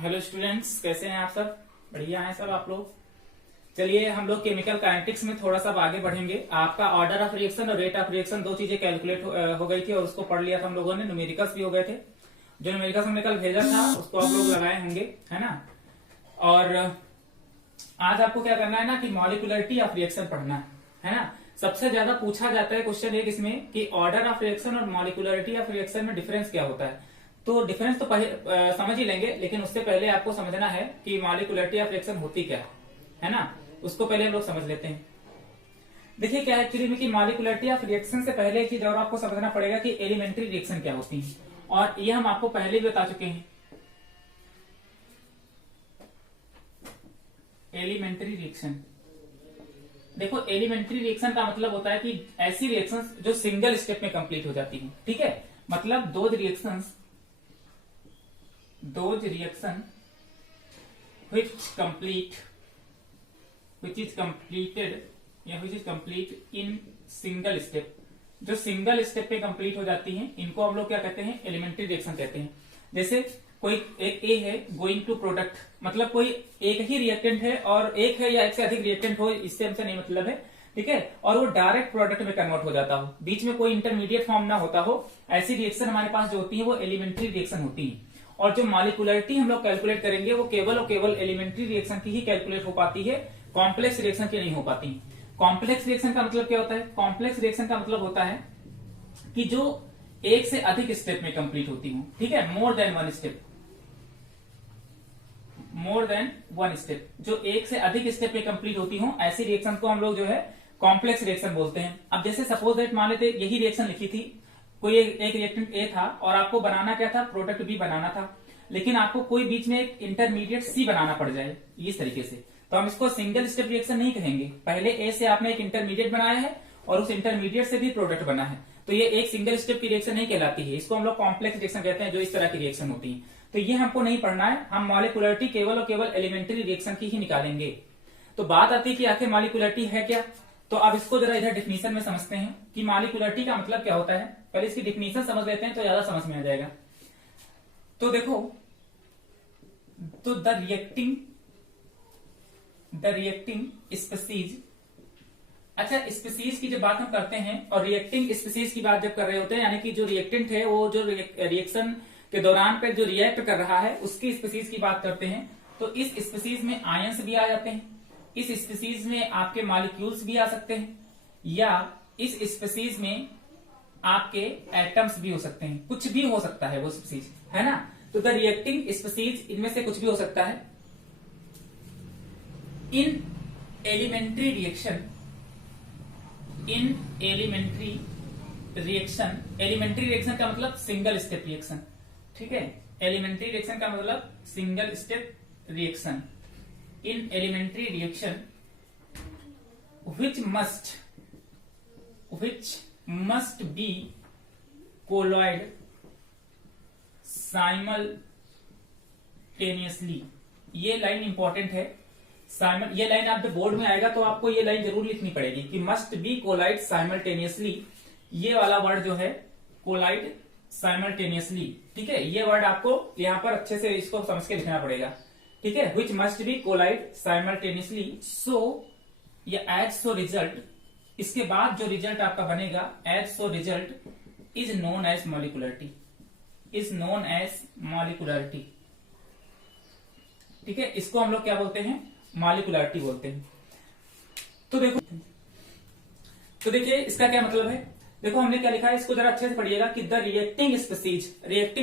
Hello students, कैसे हैं आप सब? बढ़िया हैं सब आप लोग। चलिए हम लोग केमिकल काइनेटिक्स में थोड़ा सा आगे बढ़ेंगे। आपका ऑर्डर ऑफ रिएक्शन और रेट ऑफ रिएक्शन दो चीजें कैलकुलेट हो गई थी और उसको पढ़ लिया था हम लोगों ने। न्यूमेरिकल्स भी हो गए थे। जो न्यूमेरिकल्स हमने कल भेजा था उसको आप लोग लगाए होंगे, है ना। और आज आपको क्या करना है ना कि मॉलिक्यूलरिटी ऑफ रिएक्शन पढ़ना है ना। सबसे ज्यादा पूछा जाता है क्वेश्चन एक इसमें कि ऑर्डर ऑफ रिएक्शन और मॉलिक्यूलरिटी ऑफ रिएक्शन में डिफरेंस क्या होता है। तो डिफरेंस तो समझ ही लेंगे, लेकिन उससे पहले आपको समझना है कि मॉलिक्यूलरिटी ऑफ रिएक्शन होती क्या है ना। उसको पहले हम लोग समझ लेते हैं। देखिए क्या है एक्चुअली में कि मॉलिक्यूलरिटी ऑफ रिएक्शन से पहले एक चीज और आपको समझना पड़ेगा कि एलिमेंट्री रिएक्शन क्या होती है, और ये हम आपको पहले भी बता चुके हैं। एलिमेंट्री रिएक्शन, देखो एलिमेंट्री रिएक्शन का मतलब होता है कि ऐसी रिएक्शंस जो सिंगल स्टेप में कंप्लीट हो जाती हैं। ठीक है, मतलब दो रिएक्शन which is completed या which is complete in single step, जो सिंगल स्टेप पे कंप्लीट हो जाती हैं, इनको हम लोग क्या कहते हैं? एलिमेंट्री रिएक्शन कहते हैं। जैसे कोई एक ए है गोइंग टू प्रोडक्ट, मतलब कोई एक ही रिएक्टेंट है और एक है या एक से अधिक रिएक्टेंट हो, इससे हमसे नहीं मतलब है। ठीक है, और वो डायरेक्ट प्रोडक्ट में कन्वर्ट हो जाता हो, बीच में कोई इंटरमीडिएट फॉर्म ना होता हो, ऐसी रिएक्शन हमारे पास जो होती है वो एलिमेंट्री रिएक्शन होती है। और जो मॉलिक्यूलरिटी हम लोग कैलकुलेट करेंगे वो केवल और केवल एलिमेंट्री रिएक्शन की ही कैलकुलेट हो पाती है, कॉम्प्लेक्स रिएक्शन की नहीं हो पाती। कॉम्प्लेक्स रिएक्शन का मतलब क्या होता है? कॉम्प्लेक्स रिएक्शन का मतलब होता है कि जो एक से अधिक स्टेप में कंप्लीट होती हो। ठीक है, मोर देन वन स्टेप, जो एक से अधिक स्टेप में कंप्लीट होती हो, ऐसी रिएक्शन को हम लोग जो है कॉम्प्लेक्स रिएक्शन बोलते हैं। अब जैसे सपोज दैट मान लेते यही रिएक्शन लिखी थी, कोई एक रिएक्टेंट ए था और आपको बनाना क्या था? प्रोडक्ट बी बनाना था, लेकिन आपको कोई बीच में एक इंटरमीडिएट सी बनाना पड़ जाए इस तरीके से, तो हम इसको सिंगल स्टेप रिएक्शन नहीं कहेंगे। पहले ए से आपने एक इंटरमीडिएट बनाया है और उस इंटरमीडिएट से भी प्रोडक्ट बना है, तो ये एक सिंगल स्टेप की रिएक्शन नहीं कहलाती है। इसको हम लोग कॉम्प्लेक्स रिएक्शन कहते हैं, जो इस तरह की रिएक्शन होती है। तो ये हमको नहीं पढ़ना है, हम मॉलिक्यूलरिटी केवल और केवल एलिमेंट्री रिएक्शन की ही निकालेंगे। तो बात आती है कि आखिर मॉलिक्यूलरिटी है क्या। तो अब इसको जरा इधर डिफिनीशन में समझते हैं कि मॉलिक्यूलरिटी का मतलब क्या होता है। पहले इसकी डिफिनीशन समझ लेते हैं तो ज्यादा समझ में आ जाएगा। तो देखो, तो द रिएक्टिंग स्पीसीज, अच्छा स्पीसीज की जब बात हम करते हैं और रिएक्टिंग स्पीसीज की बात जब कर रहे होते हैं, यानी कि जो रिएक्टेंट है वो जो रिएक्शन के दौरान पे जो रिएक्ट कर रहा है उसकी स्पीसीज की बात करते हैं, तो इस स्पीसीज में आयंस भी आ जाते हैं, इस स्पीसीज में आपके मॉलिक्यूल्स भी आ सकते हैं, या इस स्पीसीज में आपके एटम्स भी हो सकते हैं, कुछ भी हो सकता है वो स्पीसीज, है ना। तो द रिएक्टिंग स्पीसीज इनमें से कुछ भी हो सकता है। In elementary reaction, elementary reaction का मतलब सिंगल स्टेप रिएक्शन। ठीक है, एलिमेंट्री रिएक्शन का मतलब single step reaction. In elementary reaction which must be colloid simultaneously। ये लाइन इंपॉर्टेंट है। ये लाइन आप जब बोर्ड में आएगा तो आपको ये लाइन जरूर लिखनी पड़ेगी कि मस्ट बी कोलाइड साइमल्टेनियसली। ये वाला वर्ड जो है कोलाइड साइमल्टेनियसली, ठीक है, ये वर्ड आपको यहां पर अच्छे से इसको समझ के लिखना पड़ेगा। ठीक है, which must be collide simultaneously so या एज सो रिजल्ट, इसके बाद जो रिजल्ट आपका बनेगा as so result is known as molecularity. ठीक है, इसको हम लोग क्या बोलते हैं? मॉलिक्यूलरिटी बोलते हैं। तो देखिए इसका क्या मतलब है। देखो हमने क्या लिखा है, इसको जरा अच्छे से पढ़िएगा कि द रिएक्टिंग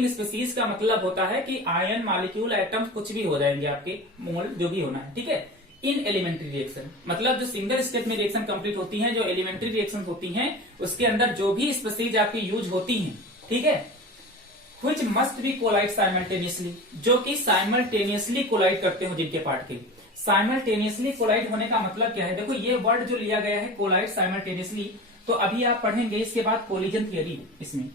स्पीसीज का मतलब होता है कि आयन, मॉलिक्यूल, एटम्स कुछ भी हो जाएंगे आपके, मोल जो भी होना है। ठीक है, इन एलिमेंट्री रिएक्शन मतलब जो सिंगल स्टेप में रिएक्शन कंप्लीट होती हैं, जो एलिमेंट्री रिएक्शन होती हैं, उसके अंदर जो भी स्पीसीज आपकी यूज होती हैं, ठीक है, which must be collide simultaneously, जो कि साइमल्टेनियसली कोलाइड करते हो जिनके पार्टिकल। साइमल्टेनियसली कोलाइड होने का मतलब क्या है? देखो ये वर्ड जो लिया गया है कोलाइड साइमल्टेनियसली, तो अभी आप पढ़ेंगे इसके बाद कोलिजन थियरी। इसमें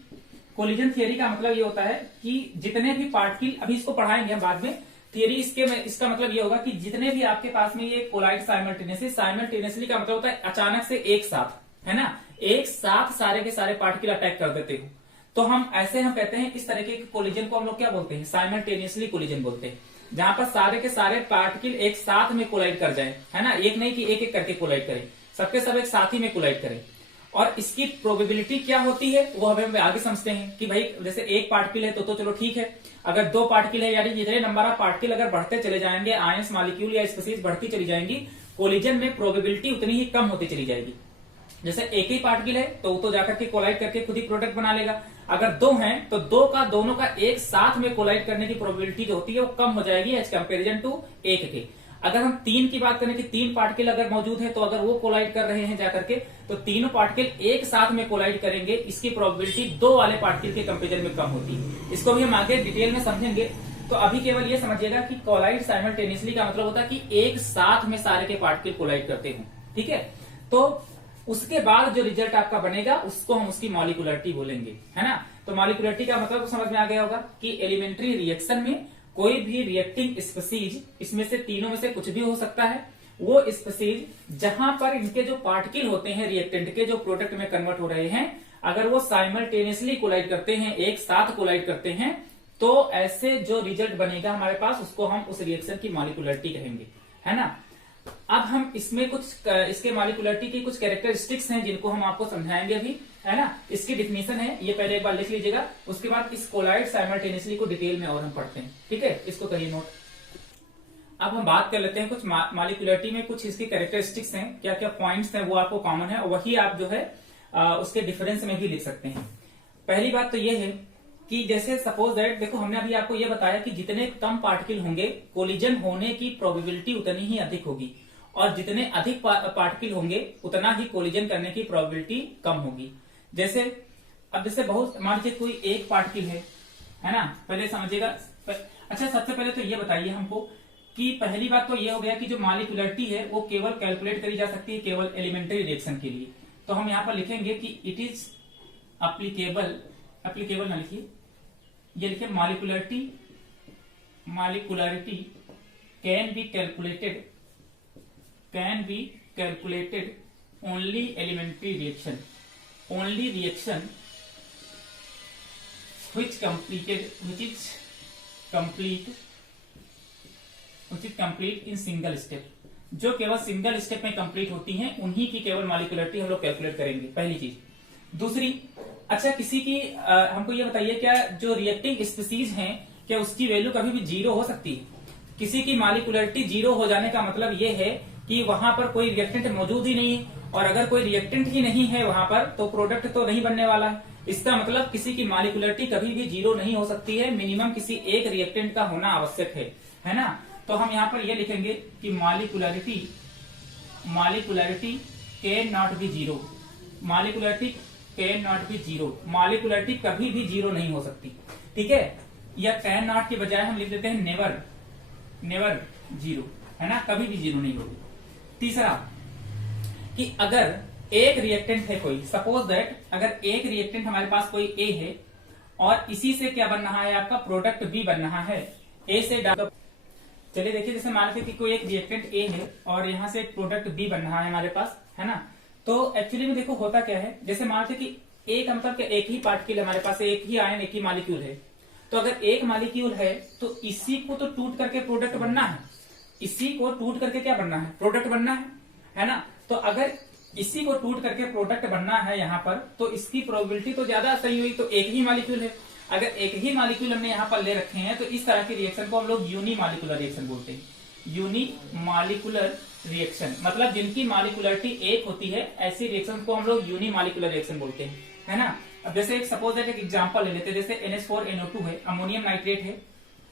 कोलिजन थियरी का मतलब ये होता है कि जितने भी पार्टिकल, अभी इसको पढ़ाएंगे हम बाद में थियरी, इसका मतलब ये होगा कि जितने भी आपके पास में ये कोलाइड साइमल्टेनियसली का मतलब होता है अचानक से एक साथ, है ना, एक साथ सारे के सारे पार्टिकल अटैक कर देते हो। तो हम कहते हैं इस तरीके के कोलिजन को हम लोग क्या बोलते हैं, साइमल्टेनियसली कोलिजन बोलते हैं, जहां पर सारे के सारे पार्टिकल एक साथ में कोलाइड कर जाए, है ना, एक नहीं कि एक एक करके कोलाइड करें, सबके सब एक साथ ही में कोलाइड करें। और इसकी प्रोबेबिलिटी क्या होती है वो हम आगे समझते हैं कि भाई जैसे एक पार्टिकल है तो चलो ठीक है, अगर दो पार्टिकल है यानी जितने नंबर ऑफ पार्टिकल अगर बढ़ते चले जाएंगे, आयंस मॉलिक्यूल या स्पीसीज बढ़ती चली जाएंगी, कोलिजन में प्रोबेबिलिटी उतनी ही कम होती चली जाएगी। जैसे एक ही पार्टिकल है तो वो तो जाकर के कोलाइड करके खुद ही प्रोडक्ट बना लेगा, अगर दो हैं तो दोनों का एक साथ में कोलाइड करने की प्रोबेबिलिटी जो होती है वो कम हो जाएगी एज कंपेरिजन टू एक के। अगर हम तीन की बात करें कि तीन पार्टिकल अगर मौजूद है तो अगर वो कोलाइड कर रहे हैं जाकर के तो तीनों पार्टिकल एक साथ में कोलाइड करेंगे, इसकी प्रोबेबिलिटी दो वाले पार्टिकल के कंपेरिजन में कम होती है। इसको भी हम आगे डिटेल में समझेंगे। तो अभी केवल ये समझिएगा कि कोलाइड साइमल्टेनियसली का मतलब होता है कि एक साथ में सारे के पार्टिकल कोलाइड करते हो, ठीक है। तो उसके बाद जो रिजल्ट आपका बनेगा उसको हम उसकी मॉलिक्यूलरिटी बोलेंगे, है ना। तो मॉलिक्यूलरिटी का मतलब समझ में आ गया होगा कि एलिमेंट्री रिएक्शन में कोई भी रिएक्टिंग स्पीसीज, इसमें से तीनों में से कुछ भी हो सकता है, वो स्पीसीज जहां पर इनके जो पार्टिकल होते हैं रिएक्टेंट के जो प्रोडक्ट में कन्वर्ट हो रहे हैं, अगर वो साइमल्टेनियसली कोलाइड करते हैं, एक साथ कोलाइड करते हैं, तो ऐसे जो रिजल्ट बनेगा हमारे पास उसको हम उस रिएक्शन की मॉलिक्यूलरिटी कहेंगे, है ना। अब हम इसमें कुछ इसके मॉलिक्यूलरिटी की कुछ कैरेक्टरिस्टिक्स हैं जिनको हम आपको समझाएंगे अभी, है ना। इसकी डिफिनीशन है, ये पहले एक बार लिख लीजिएगा, उसके बाद इस कोलाइड साइमल्टेनियसली को डिटेल में और हम पढ़ते हैं, ठीक है। इसको करिए नोट। अब हम बात कर लेते हैं कुछ मॉलिक्यूलरिटी में कुछ इसकी कैरेक्टरिस्टिक्स हैं, क्या क्या पॉइंट्स हैं वो आपको कॉमन है, और वही आप जो है उसके डिफरेंस में भी लिख सकते हैं। पहली बात तो ये है कि जैसे सपोज दैट, देखो हमने अभी आपको ये बताया कि जितने कम पार्टिकल होंगे कोलिजन होने की प्रोबेबिलिटी उतनी ही अधिक होगी, और जितने अधिक पार्टिकल होंगे उतना ही कोलिजन करने की प्रोबेबिलिटी कम होगी। जैसे अब जैसे बहुत मान लीजिए कोई एक पार्टिकल है ना, पहले समझिएगा। अच्छा, सबसे पहले तो ये बताइए हमको कि पहली बात तो ये हो गया कि जो मॉलिक्यूलरिटी है वो केवल कैलकुलेट करी जा सकती है केवल एलिमेंट्री रिएक्शन के लिए। तो हम यहाँ पर लिखेंगे कि इट इज एप्लीकेबल ना लिखिए, ये लिखिए molecularity can be calculated only elementary reaction, only reaction which is complete in single step, जो केवल सिंगल स्टेप में कंप्लीट होती हैं उन्हीं की केवल मॉलिक्यूलरिटी हम लोग कैलकुलेट करेंगे, पहली चीज। दूसरी, अच्छा किसी की हमको ये बताइए क्या जो रिएक्टिंग स्पीसीज हैं क्या उसकी वैल्यू कभी भी जीरो हो सकती है? किसी की मॉलिक्यूलरिटी जीरो हो जाने का मतलब ये है कि वहां पर कोई रिएक्टेंट मौजूद ही नहीं है, और अगर कोई रिएक्टेंट ही नहीं है वहां पर तो प्रोडक्ट तो नहीं बनने वाला है। इसका मतलब किसी की मॉलिक्यूलरिटी कभी भी जीरो नहीं हो सकती है, मिनिमम किसी एक रिएक्टेंट का होना आवश्यक है ना। तो हम यहाँ पर ये लिखेंगे कि molecularity can not be zero, molecularity कभी भी जीरो नहीं हो सकती, ठीक है। या कैन नॉट के बजाय हम लिख देते हैं नेवर जीरो, है ना, कभी भी जीरो नहीं होगी। तीसरा कि अगर एक रिएक्टेंट है कोई, सपोज दैट अगर एक रिएक्टेंट हमारे पास कोई ए है और इसी से क्या बन रहा है आपका प्रोडक्ट बी बन रहा है, ए से चलिए देखिए, जैसे मान लीजिए कि कोई एक रिएक्टेंट ए है और यहाँ से एक प्रोडक्ट बी बन रहा है हमारे पास, है ना। तो एक्चुअली में देखो होता क्या है, जैसे मान लीजिए कि एक मतलब एक ही पार्टिकल हमारे पास, एक ही आयन, एक ही मॉलिक्यूल है। तो अगर एक मॉलिक्यूल है तो इसी को तो टूट करके प्रोडक्ट बनना है, इसी को टूट करके क्या बनना है, प्रोडक्ट बनना है ना। तो अगर इसी को टूट करके प्रोडक्ट बनना है यहाँ पर, तो इसकी प्रोबेबिलिटी तो ज्यादा सही हुई। तो एक ही मॉलिक्यूल है, अगर एक ही मॉलिक्यूल हमने यहाँ पर ले रखे हैं तो इस तरह की रिएक्शन को हम लोग यूनिमॉलिक्यूलर रिएक्शन बोलते हैं। यूनिमॉलिक्यूलर रिएक्शन मतलब जिनकी मॉलिक्यूलरिटी एक होती है, ऐसी रिएक्शन को हम लोग यूनिमॉलिक्यूलर रिएक्शन बोलते हैं, है ना। अब जैसे एक सपोज एक एग्जांपल ले लेते हैं, जैसे NH4NO2 है, अमोनियम नाइट्रेट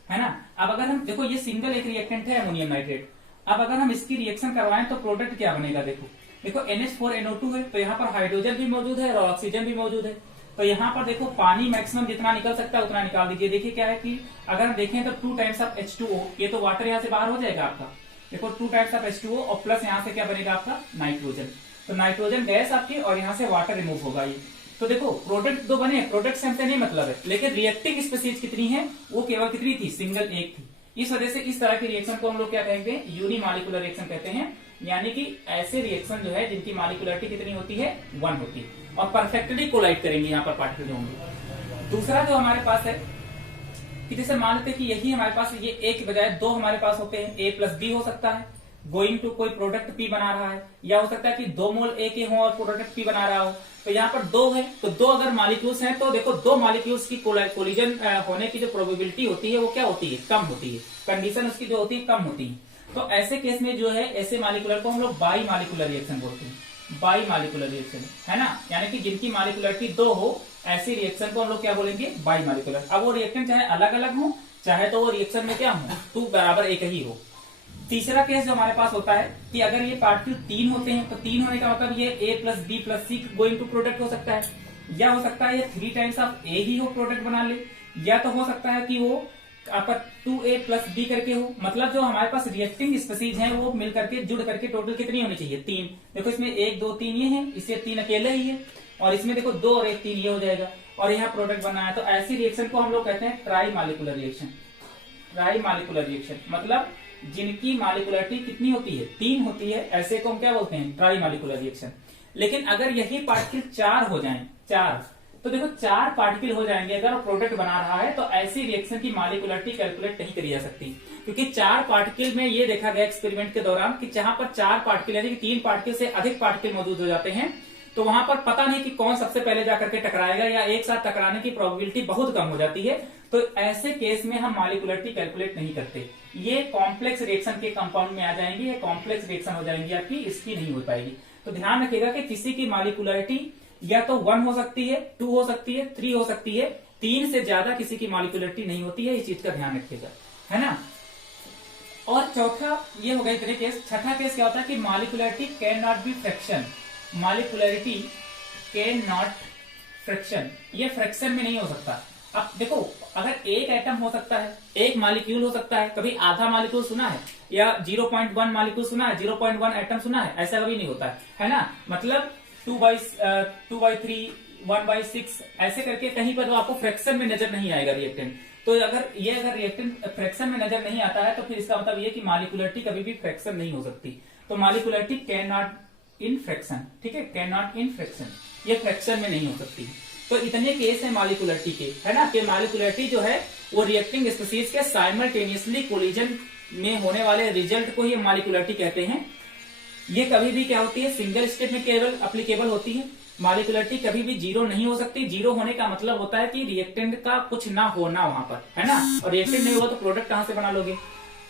है ना। अब अगर हम देखो ये सिंगल एक रिएक्टेंट है अमोनियम नाइट्रेट, अब अगर हम इसकी रिएक्शन करवाएं तो प्रोडक्ट क्या बनेगा, देखो NH4NO2 है तो यहाँ पर हाइड्रोजन भी मौजूद है और ऑक्सीजन भी मौजूद है। तो यहाँ पर देखो पानी मैक्सिमम जितना निकल सकता है उतना निकाल दीजिए। देखिए क्या है कि अगर हम देखें तो 2 टाइम्स ऑफ H2O, ये तो वाटर यहाँ से बाहर हो जाएगा आपका, देखो 2 टाइम्स ऑफ H2O और प्लस यहाँ से क्या बनेगा आपका नाइट्रोजन। तो नाइट्रोजन गैस आपकी और यहाँ से वाटर रिमूव होगा ये। तो देखो प्रोडक्ट दो बने, प्रोडक्ट से हमसे नहीं मतलब है, लेकिन रिएक्टिंग स्पीसीज कितनी है, वो केवल कितनी थी, सिंगल एक थी। इस वजह से इस तरह की रिएक्शन को हम लोग क्या कहेंगे, यूनिमॉलिक्यूलर रिएक्शन कहते हैं। यानी कि ऐसे रिएक्शन जो है जिनकी मॉलिक्यूलरिटी कितनी होती है, 1 होती है और परफेक्टली कोलाइड करेंगे यहाँ पर पार्टिकल जो होंगे। दूसरा जो हमारे पास है कि जैसे मान लेते कि यही हमारे पास ये ए के बजाय दो हमारे पास होते हैं, ए प्लस बी हो सकता है, गोइंग टू कोई प्रोडक्ट पी बना रहा है, या हो सकता है कि 2 मोल ए के हों और प्रोडक्ट पी बना रहा हो। तो यहाँ पर 2 है, तो 2 अगर मॉलिक्यूल्स हैं तो देखो 2 मॉलिक्यूल्स की कोलिजन होने की जो प्रोबेबिलिटी होती है वो क्या होती है, कम होती है, कंडीशन उसकी जो होती है कम होती है। तो ऐसे केस में जो है ऐसे मॉलिक्यूलर को हम लोग बाई मॉलिक्यूलर रिएक्शन बोलते हैं, बाई मॉलिक्यूलर रिएक्शन, है ना, यानी कि जिनकी मॉलिक्यूलरिटी 2 हो ऐसी रिएक्शन को हम लोग क्या बोलेंगे, बाई मॉलिक्यूलर। अब वो रिएक्शन चाहे अलग अलग हो, चाहे तो वो रिएक्शन में क्या हो, 2 बराबर एक ही हो। तीसरा केस जो हमारे पास होता है कि अगर ये पार्टिकल 3 होते हैं तो 3 होने का मतलब ये A plus B plus C going to product हो सकता है, या हो सकता है ये 3 टाइम्स ऑफ ए ही हो प्रोडक्ट बना ले, या तो हो सकता है कि वो आपका 2a प्लस बी करके हो। मतलब जो हमारे पास रिएक्टिंग स्पीसीज हैं वो मिल करके जुड़ करके टोटल कितनी होनी चाहिए, 3। देखो इसमें 1 2 3 ये है, इससे 3 अकेले ही है, और इसमें देखो 2 और 1 3 ये हो जाएगा, और यहाँ प्रोडक्ट बना है। तो ऐसी रिएक्शन को हम लोग कहते हैं try molecular reaction. Try molecular reaction मतलब जिनकी मॉलिक्यूलरिटी कितनी होती है, 3 होती है, ऐसे को हम क्या बोलते हैं, ट्राई मॉलिक्यूलर रिएक्शन। लेकिन अगर यही पार्टिकल 4 हो जाएं, 4, तो देखो 4 पार्टिकल हो जाएंगे अगर प्रोडक्ट बना रहा है, तो ऐसी रिएक्शन की मॉलिक्यूलरिटी कैलकुलेट नहीं करी जा सकती, क्योंकि 4 पार्टिकल में ये देखा गया एक्सपेरिमेंट के दौरान कि जहां पर 4 पार्टिकल यानी कि 3 पार्टिकल से अधिक पार्टिकल मौजूद हो जाते हैं, तो वहां पर पता नहीं कि कौन सबसे पहले जाकर के टकराएगा, या एक साथ टकराने की प्रोबेबिलिटी बहुत कम हो जाती है। तो ऐसे केस में हम मॉलिक्यूलरिटी कैलकुलेट नहीं करते, ये कॉम्प्लेक्स रिएक्शन के कंपाउंड में आ जाएंगे, ये कॉम्प्लेक्स रिएक्शन हो जाएंगी आपकी, इसकी नहीं हो पाएगी। तो ध्यान रखिएगा कि किसी की मॉलिक्यूलरिटी या तो 1 हो सकती है, 2 हो सकती है, 3 हो सकती है, 3 से ज्यादा किसी की मॉलिक्यूलरिटी नहीं होती है, इस चीज का ध्यान रखिएगा, है ना। और चौथा ये हो गया इतने केस। छठा केस क्या होता है कि molecularity can not be fraction. Molecularity can not fraction, ये फ्रैक्शन में नहीं हो सकता। अब देखो अगर एक एटम हो सकता है, एक मॉलिक्यूल हो सकता है, कभी आधा मॉलिक्यूल सुना है, या 0.1 मॉलिक्यूल सुना है, 0.1 एटम सुना है, ऐसा कभी नहीं होता है ना। मतलब 2/3 1/6 ऐसे करके कहीं पर तो आपको फ्रैक्शन में नजर नहीं आएगा रिएक्टेंट। तो अगर रिएक्टेंट फ्रैक्शन में नजर नहीं आता है तो फिर इसका मतलब ये कि मॉलिक्यूलरिटी कभी भी फ्रैक्शन नहीं हो सकती। तो molecularity can not in fraction, ठीक है, कैन नॉट इन फ्रैक्शन, ये फ्रैक्शन में नहीं हो सकती। तो इतने केस है मॉलिक्यूलरिटी के, है ना, कि मॉलिक्यूलरिटी जो है वो रिएक्टिंग स्पीसीज के साइमल्टेनियसली कोलिजन में होने वाले रिजल्ट को ही मॉलिक्यूलरिटी कहते हैं। ये कभी भी क्या होती है, सिंगल स्टेप में केवल एप्लीकेबल होती है। मॉलिक्यूलरिटी कभी भी 0 नहीं हो सकती। 0 होने का मतलब होता है कि रिएक्टेंट का कुछ ना होना वहां पर, है ना, और रिएक्टेंट नहीं होगा तो प्रोडक्ट कहां से बना लोगे।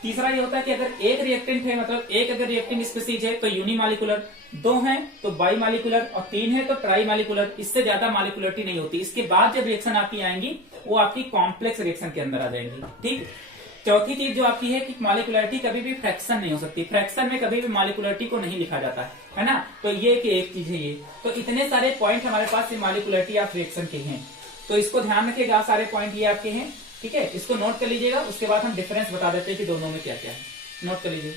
तीसरा ये होता है कि अगर एक रिएक्टेंट है, मतलब एक अगर रिएक्टिंग स्पीसीज है तो यूनिमॉलिक्यूलर, 2 है तो बाई मॉलिक्यूलर, और 3 है तो ट्राई मॉलिक्यूलर, इससे ज्यादा मॉलिक्यूलरिटी नहीं होती। इसके बाद जब रिएक्शन आपकी आएंगी वो आपकी कॉम्प्लेक्स रिएक्शन के अंदर आ जाएंगी, ठीक। चौथी चीज जो आपकी है कि मॉलिक्यूलरिटी कभी भी फ्रैक्शन नहीं हो सकती। फ्रैक्शन में कभी भी मॉलिक्यूलरिटी को नहीं लिखा जाता है ना। तो ये कि एक चीज है ये। तो इतने सारे पॉइंट हमारे पास मॉलिक्यूलरिटी ऑफ रिएक्शन के हैं, तो इसको ध्यान रखिएगा, सारे पॉइंट ये आपके हैं, ठीक है। इसको नोट कर लीजिएगा, उसके बाद हम डिफरेंस बता देते हैं कि दोनों में क्या क्या है। नोट कर लीजिए।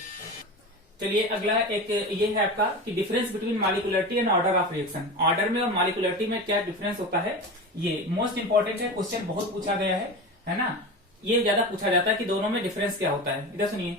चलिए अगला एक ये है आपका कि difference between molecularity and order of reaction. Order में और मॉलिक्यूलरिटी में क्या डिफरेंस होता है, ये मोस्ट इंपॉर्टेंट है, क्वेश्चन बहुत पूछा गया है ना। ये ज्यादा पूछा जाता है कि दोनों में डिफरेंस क्या होता है। इधर सुनिए,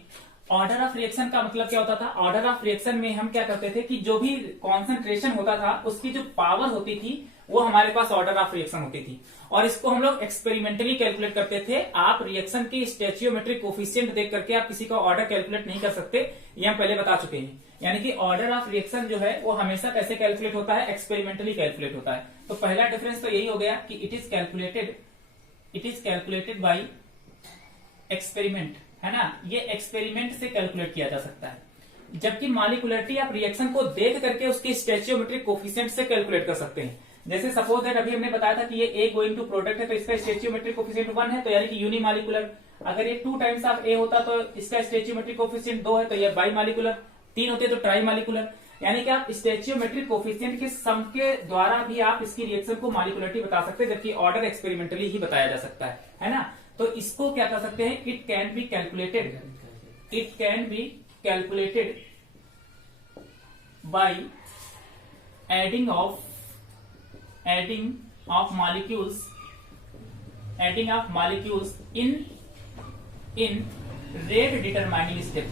ऑर्डर ऑफ रिएक्शन का मतलब क्या होता था। ऑर्डर ऑफ रिएक्शन में हम क्या करते थे कि जो भी कॉन्सेंट्रेशन होता था उसकी जो पावर होती थी वो हमारे पास ऑर्डर ऑफ रिएक्शन होती थी, और इसको हम लोग एक्सपेरिमेंटली कैलकुलेट करते थे। आप रिएक्शन की स्टैचियोमेट्रिक कोफिशिएंट देख करके आप किसी का ऑर्डर कैलकुलेट नहीं कर सकते, ये हम पहले बता चुके हैं। यानी कि ऑर्डर ऑफ रिएक्शन जो है वो हमेशा कैसे कैलकुलेट होता है, एक्सपेरिमेंटली कैलकुलेट होता है। तो पहला डिफरेंस तो यही हो गया कि it is calculated by experiment, है ना। ये एक्सपेरिमेंट से कैलकुलेट किया जा सकता है, जबकि मॉलिक्यूलरिटी आप रिएक्शन को देख करके उसकी स्टैचियोमेट्रिक कोफिशिएंट से कैलकुलेट कर सकते हैं। जैसे सपोज दैट अभी हमने बताया था कि ये ए गोइंग टू प्रोडक्ट है तो इसका स्टैचियोमेट्रिक कोफिशिएंट 1 है, तो यानी कि यूनिमॉलिक्यूलर। अगर ये 2 टाइम्स ऑफ ए होता तो इसका स्टैचियोमेट्रिक कोफिशिएंट 2 है, तो ये बाई मॉलिक्यूलर। 3 होते तो ट्राई मॉलिक्यूलर। यानी कि आप स्टैचियोमेट्रिक कोफिशिएंट के सम के द्वारा भी आप इसकी रिएक्शन को मॉलिक्यूलरिटी बता सकते हैं, जबकि ऑर्डर एक्सपेरिमेंटली ही बताया जा सकता है ना। तो इसको क्या कर सकते हैं, it can be calculated by adding of molecules in rate determining step।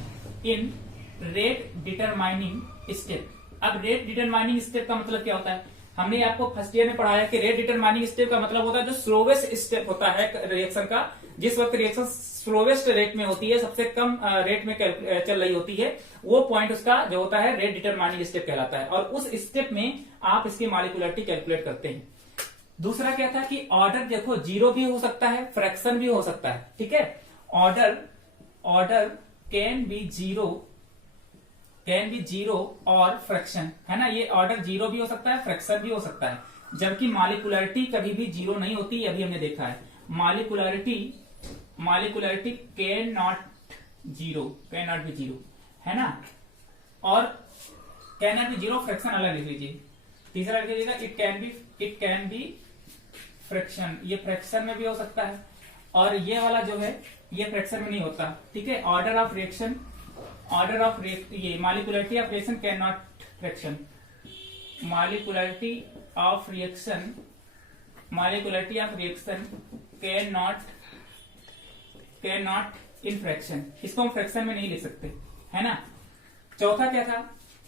अब रेट डिटरमाइनिंग स्टेप का मतलब क्या होता है, हमने आपको फर्स्ट ईयर में पढ़ाया कि रेट डिटरमाइनिंग स्टेप का मतलब होता है जो स्लोवेस्ट स्टेप होता है रिएक्शन का, जिस वक्त रिएक्शन स्लोवेस्ट रेट में होती है, सबसे कम रेट में चल रही होती है, वो पॉइंट उसका जो होता है रेट डिटरमाइनिंग स्टेप कहलाता है। और उस स्टेप में आप इसकी मॉलिक्यूलरिटी कैलकुलेट करते हैं। दूसरा क्या था कि ऑर्डर देखो जीरो भी हो सकता है, फ्रैक्शन भी हो सकता है, ठीक है। ऑर्डर कैन बी जीरो और फ्रैक्शन, है ना, ये ऑर्डर जीरो भी हो सकता है, फ्रैक्शन भी हो सकता है, जबकि मॉलिक्यूलरिटी कभी भी जीरो नहीं होती, अभी हमने देखा है। Molecularity can not be zero, है ना, और can not be zero, fraction अलग लिख लीजिए। तीसरा लिख लीजिएगा इट कैन बी फ्रैक्शन, ये फ्रैक्शन में भी हो सकता है, और ये वाला जो है ये फ्रैक्शन में नहीं होता, ठीक है। ऑर्डर ऑफ रिएक्शन ये molecularity of reaction can not fraction, molecularity of reaction can not in fraction, इसको हम फ्रैक्शन में नहीं लिख सकते, है ना। चौथा क्या था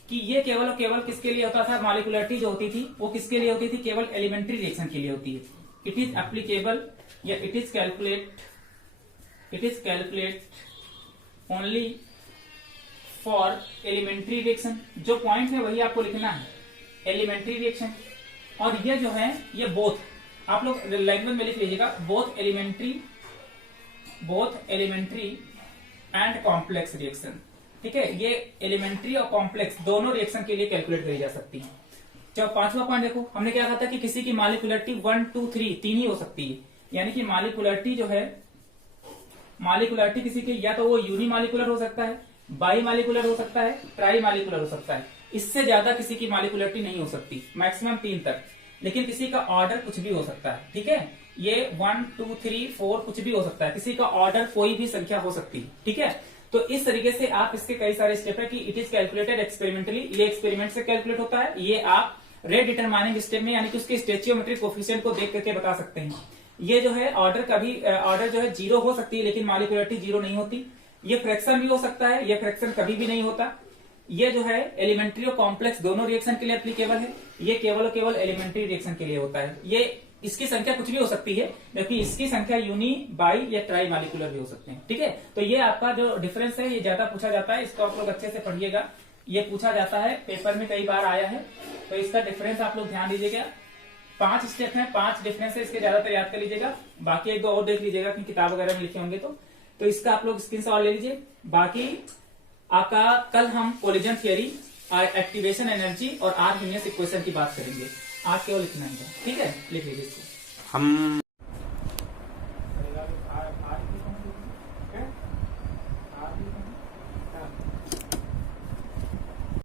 कि ये केवल और केवल किसके लिए होता था, मॉलिक्यूलरिटी जो होती थी वो किसके लिए होती थी, केवल एलिमेंट्री रिएक्शन के लिए होती है। इट इज एप्लीकेबल या it is calculate only for elementary reaction, जो पॉइंट है वही आपको लिखना है, एलिमेंट्री रिएक्शन। और ये जो है ये बोथ, आप लोग लैंग्वेज में लिख लीजिएगा, both elementary and complex reaction, ठीक है। ये एलिमेंट्री और कॉम्प्लेक्स दोनों रिएक्शन के लिए कैलकुलेट करी जा सकती है। जब पांचवा पॉइंट देखो, हमने क्या कहा था कि किसी की मॉलिक्यूलरिटी 1 2 3 तीन ही हो सकती है, यानी कि मॉलिक्यूलरिटी जो है, मॉलिक्यूलरिटी किसी के या तो वो यूनिमॉलिक्यूलर हो सकता है, बाई मॉलिक्यूलर हो सकता है, ट्राई मॉलिक्यूलर हो सकता है, इससे ज्यादा किसी की मॉलिक्यूलरिटी नहीं हो सकती, मैक्सिमम 3 तक। लेकिन किसी का ऑर्डर कुछ भी हो सकता है, ठीक है, ये 1 2 3 4 कुछ भी हो सकता है, किसी का ऑर्डर कोई भी संख्या हो सकती है, ठीक है। तो इस तरीके से आप इसके कई सारे स्टेप है कि इट इज कैलकुलेटेड एक्सपेरिमेंटली, ये एक्सपेरिमेंट से कैलकुलेट होता है, ये आप रेट डिटरमाइनिंग स्टेप में यानी कि उसके स्टेचियोमेट्रिक कोफिशिएंट को देख करके बता सकते हैं। ये जो है ऑर्डर जो है जीरो हो सकती है, लेकिन मॉलिक्यूलरिटी जीरो नहीं होती। ये फ्रैक्शन भी हो सकता है, ये फ्रैक्शन कभी भी नहीं होता। ये जो है एलिमेंट्री और कॉम्प्लेक्स दोनों रिएक्शन के लिए एप्लीकेबल है, ये केवल और केवल एलिमेंट्री रिएक्शन के लिए होता है। ये इसकी संख्या कुछ भी हो सकती है, जबकि इसकी संख्या यूनी बाई या ट्राई मॉलिक्यूलर भी हो सकते हैं, ठीक है। तो ये आपका जो डिफरेंस है ये ज्यादा पूछा जाता है, इसको आप लोग अच्छे से पढ़िएगा, ये पूछा जाता है, पेपर में कई बार आया है, तो इसका डिफरेंस आप लोग ध्यान दीजिएगा। 5 स्टेप है, 5 डिफरेंस है, इसके ज्यादातर याद कर लीजिएगा, बाकी 1 2 और देख लीजिएगा कि किताब वगैरह में लिखे होंगे तो इसका आप लोग स्क्रीनशॉट ले लीजिए। बाकी आपका कल हम कोलिजन थियरी, एक्टिवेशन एनर्जी और आर्ह्यूमियस इक्वेशन की बात करेंगे। आज केवल इतना ही है, ठीक है, लिख लीजिए इसको। हम